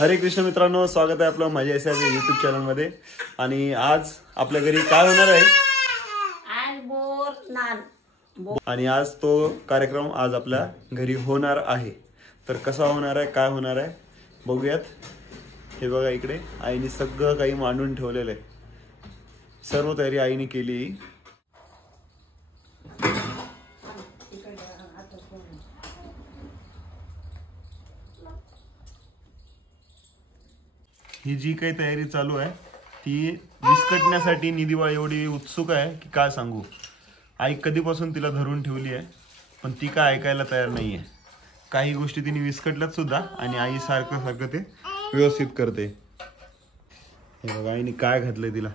हरे कृष्ण मित्रांनो, स्वागत आहे आपलं माझ्या एस यूट्यूब चॅनल मध्ये। आणि आज आपल्या घरी काय होणार आहे? आज बोर नान। आणि आज तो कार्यक्रम आज आपल्या घरी होणार आहे। तर कसा होणार आहे, काय होणार आहे बघूयात। हे बघा, इकडे आईने सगळं काही मांडून ठेवलेलं आहे। सर्व तयारी आईने केली। ही जी काही तयारी चालू आहे ती विस्कटण्यासाठी निधीबाई एवढी उत्सुक आहे की काय सांगू। आई कधीपासून तिला धरून ठेवली आहे, पण ती काय ऐकायला तयार नाहीये। काही गोष्टी तिने विस्कटल्यात सुद्धा आणि आई सारखं सारखं ते व्यवस्थित करते। हे बघा, आईने काय घातलंय तिला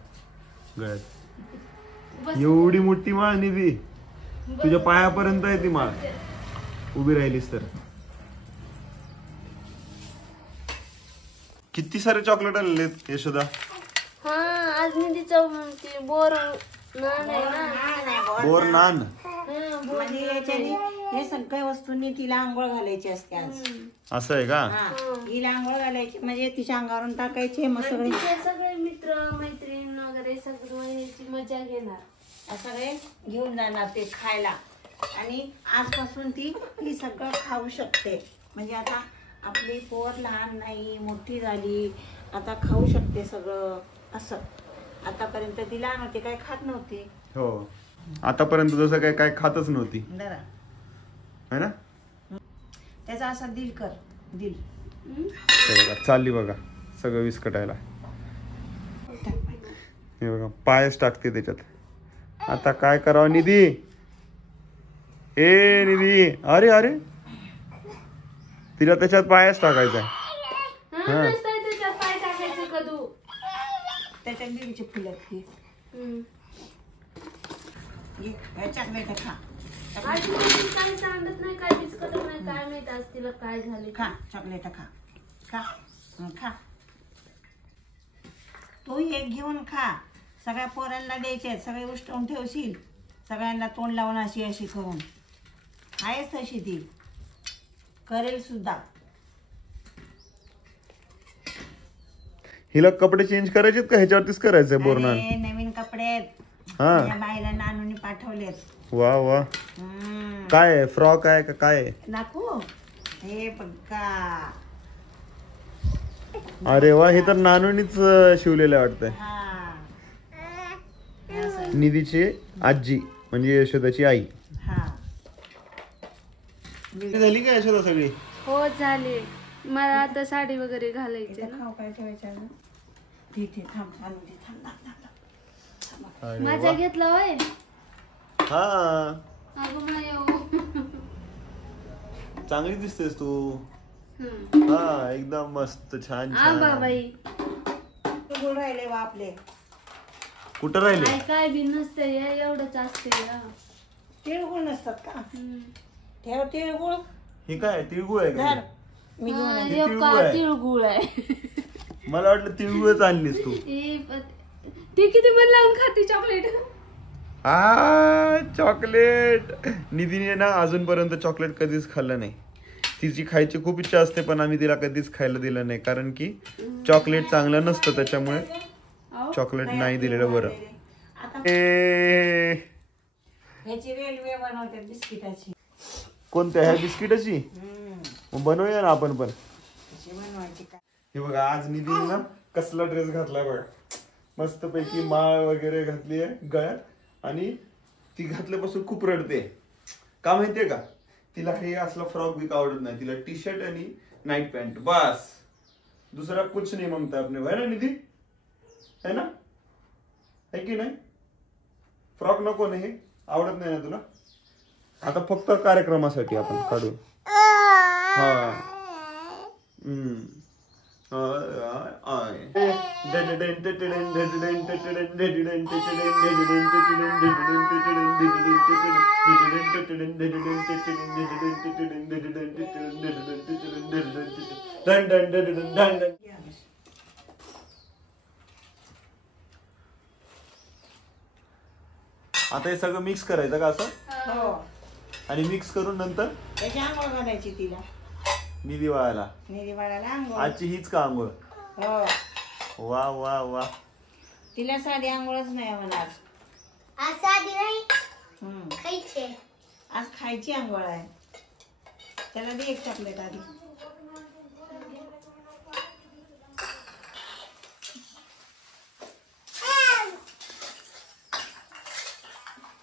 गळ्यात। एवढी मोठी माळ निधी, तुझ्या पायापर्यंत आहे ती माळ, उभी राहिलीस तर। किती सारे चॉकलेट आणले यशोदा? हा, आज निधीचं बोर नान आहे ना। बोर नान म्हणजे याच्यानी हे सगळ्या वस्तूंनी तिला आंघोळ घालायची असते आज। असं आहे का? तिला आंघोळ घालायची म्हणजे तिच्या अंगावरून टाकायचे, मग सगळे मित्र मैत्रीण वगैरे सगळ्यांची मजा घेणार। सगळे घेऊन जाणार ते खायला। आणि आजपासून ती सगळं खाऊ शकते। म्हणजे आता आपली पोर लहान नाही, मोठी झाली, आता खाऊ शकते सगळं असं। आतापर्यंत ती लहान होती, काय खात नव्हती। हो, आतापर्यंत जसं काय काय खातच नव्हती है ना। त्याचा असा दिल कर, दिल बघा चालली बघा सगळं विस्कटायला। हे बघा, पायच टाकते त्याच्यात। आता काय करावं निधी? ए निधी, अरे अरे, तिला त्याच्यात पायच टाकायचा आहे। त्याच्यात पाय टाकायचं कदू, त्याच्यात दिलीची फुलं चॉकलेट खा। आज काय सांगत नाही, काय बिस्कट नाही, काय माहित आज तिला काय झाले। खा चॉकलेट, खा खा खा। तू एक घेऊन खा, सगळ्या पोरांना द्यायचे, सगळे उष्टून ठेवशील, सगळ्यांना तोंड लावून अशी अशी करून। आहेच तशी ती, करेल सुद्धा। हिला कपडे चेंज करायचेत का ह्याच्यावरतीच करायचंय बोरनान? नवीन कपडे बाहेर नानूनी पाठवलेत। वा वा, काय फ्रॉक आहे का काय? दाखवू, हे बघा। अरे वा, हे तर नानूनीच शिवलेलं वाटतंय। निधीची आजी म्हणजे यशोदाची आई। झाली का यशोदा सगळी? हो झाली। मला आता साडी वगैरे घालायची ना। खाऊ काय ठेवायचं तिथे? थांब थांब थांब थांब। माझा घेतला होय? हा, अगं माय, चांगली दिसतेस तू। हा, एकदम मस्त, छान छान। बाबाई गुळ राहिले वा आपले। कुठं राहिले? काय बी नसते, एवढंच असते। तिळगुळ नसतात का? ठेव तिळगुळ। हे काय तिळगुळ आहे का? मी घेऊन आले। तिळगुळ आहे। मला वाटलं तिळगुळच आणलीस तू। ती किती मन लावून खाती चॉकलेट। चॉकलेट निधीने ना अजूनपर्यंत चॉकलेट कधीच खाल्लं नाही। तिची खायची खूप इच्छा असते, पण आम्ही तिला कधीच खायला दिलं नाही, कारण की चॉकलेट चांगलं नसतं, त्याच्यामुळे चॉकलेट नाही दिलेलं बरं। ह्याची रेल्वे बनवते बिस्किटाची। कोणत्या? ह्या बिस्किटाची? बनवूया ना आपण पण। बनवायची। हे बघा, आज निधीने ना कसला ड्रेस घातलाय बघा। मस्त पैकी माळ वगैरे घातली आहे गळ्यात, आणि ती घातल्यापासून खूप रडते। का माहितीये का? तिला हे असला फ्रॉक बिक आवडत नाही, तिला टी शर्ट आणि नाईट पॅन्ट बस, दुसरा कुछ नाही मांगता अपने। है ना निधी, है ना, है की नाही? फ्रॉक नको नाही, हे आवडत नाही ना तुला? आता फक्त कार्यक्रमासाठी आपण काढू। हा, आता हे सगळं मिक्स करायचं का असं? हो, आणि मिक्स करून नंतर त्याची आंघोळ घालायची तिला। निधी वाळायला. निधी बाळाला आंघोळ. आजची हीच का आंघोळ? हो. वा वा वा. तिला साधी आंघोळच नाही होणार. आज साधी नाही हम्म. खायचे. आज खायची आंघोळ आहे. त्याला दे एक चॉकलेट आधी.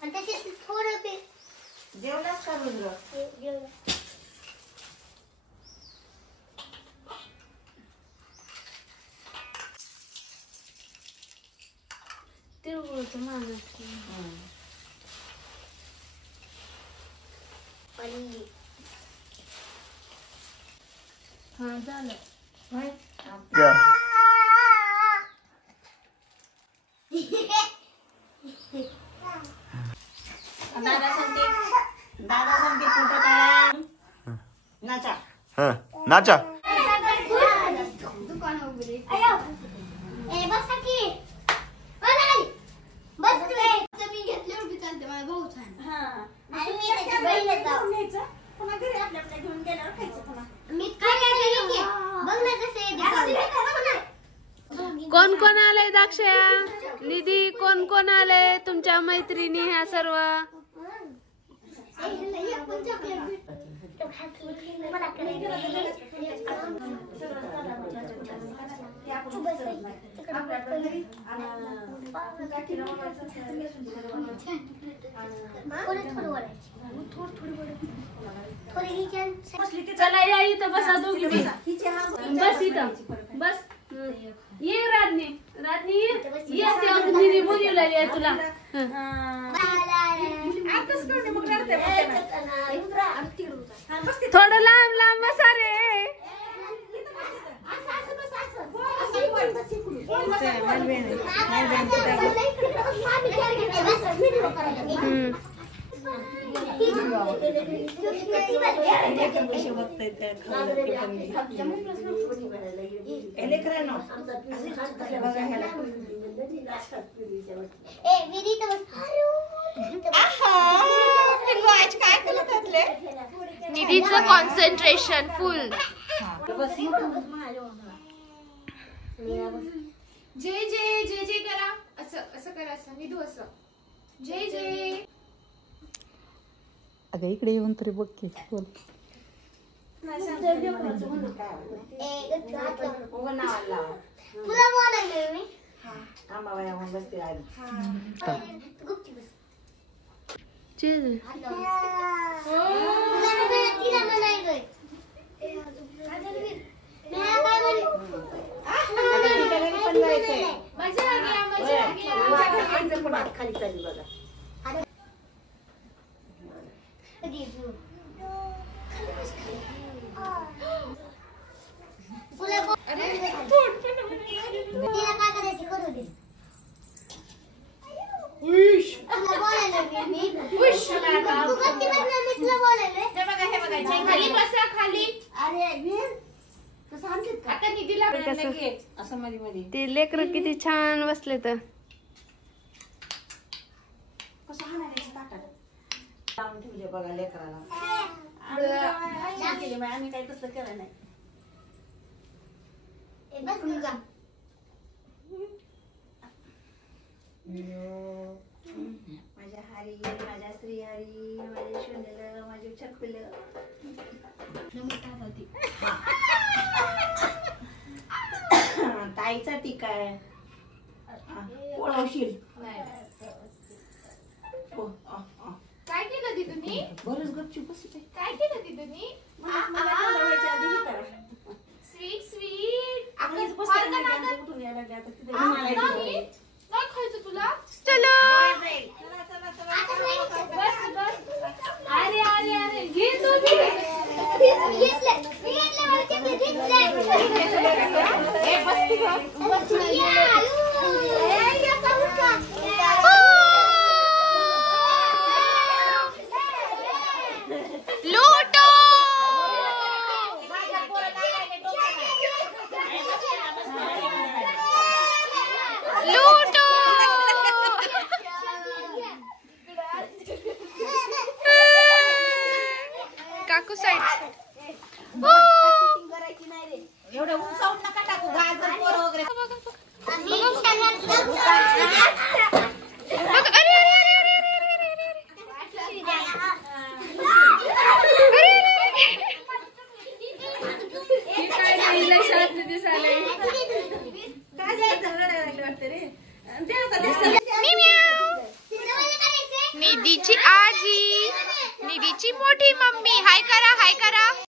आणि तसेच थोडं पे जेवलास का रुद्र? जेवलं. तिळगुळचं माणूस आणि हा झालं. होय? क्या? दादा सांगते कुठं काढा. नाचा. हा नाचा. दुकान वगैरे ए बसा की बस मी घेतल्यावर बी चालते. माझा भाऊ छान. आणि मी त्याची बहीण जाऊ. पुन्हा घरी आपल्या घेऊन गेल्यावर खायचं पुन्हा. मी काय बघ ना कसं कोण कोण आलंय दाक्षया निधी? कोण कोण आलंय तुमच्या मैत्रिणी ह्या सर्व? चला या इथं बसा दोघी बी. बस इथं बस. ये राधनी राधनी ये निधी बोलवला ये तुला. थोडं लांब लांब बसा रे. कशी बघताय त्या लेकरांनो बघा ह्याला. काय केलं त्यातले? निधीचं कॉन्सन्ट्रेशन फुल. जय जय जय जय करा. असं असं करा. असं निधू असं जय जय. अगं इकडे येऊन तरी बघ की बोल. तुला बोलायला मी आंबाबाई म्हणून बसते आधी. जय जय. तिला म्हणायलोय पण जायचंय. मजा आ गया मजा आ गया. खाली चाली बघा. तिला काय करायची करू दे. तुला बोलायला मी तू गप्पी बसणार. मी तुला बोलायलोय. हे बघा हे बघा. खाली बसा खाली. अरे वीर कसं आणतात का? आता निधीला घे. असं मध्ये मध्ये ते लेकरं किती छान बसले तर. कसं हाणायचं ताटात. लावून ठेवले बघा लेकराला. आम्ही काही तसं केलं नाही. बस मी जा. माझ्या हरी माझ्या श्रीहरी माझे शोनेल माझे छकुल. ताईचा टीका आहे. पोळवशील. काय केलं ती तुम्ही? बरंच गपचूप बस. काय केलं ती तुम्ही? Sweet sweet. नाही खायचं तुला. चलो बस बस. अरे अरे अरे घे तुम्ही. लूटो. लूटो. काकू साइड. रात्री दिसायला निधीची आजी, निधीची मोठी मम्मी, हाय करा हाय करा.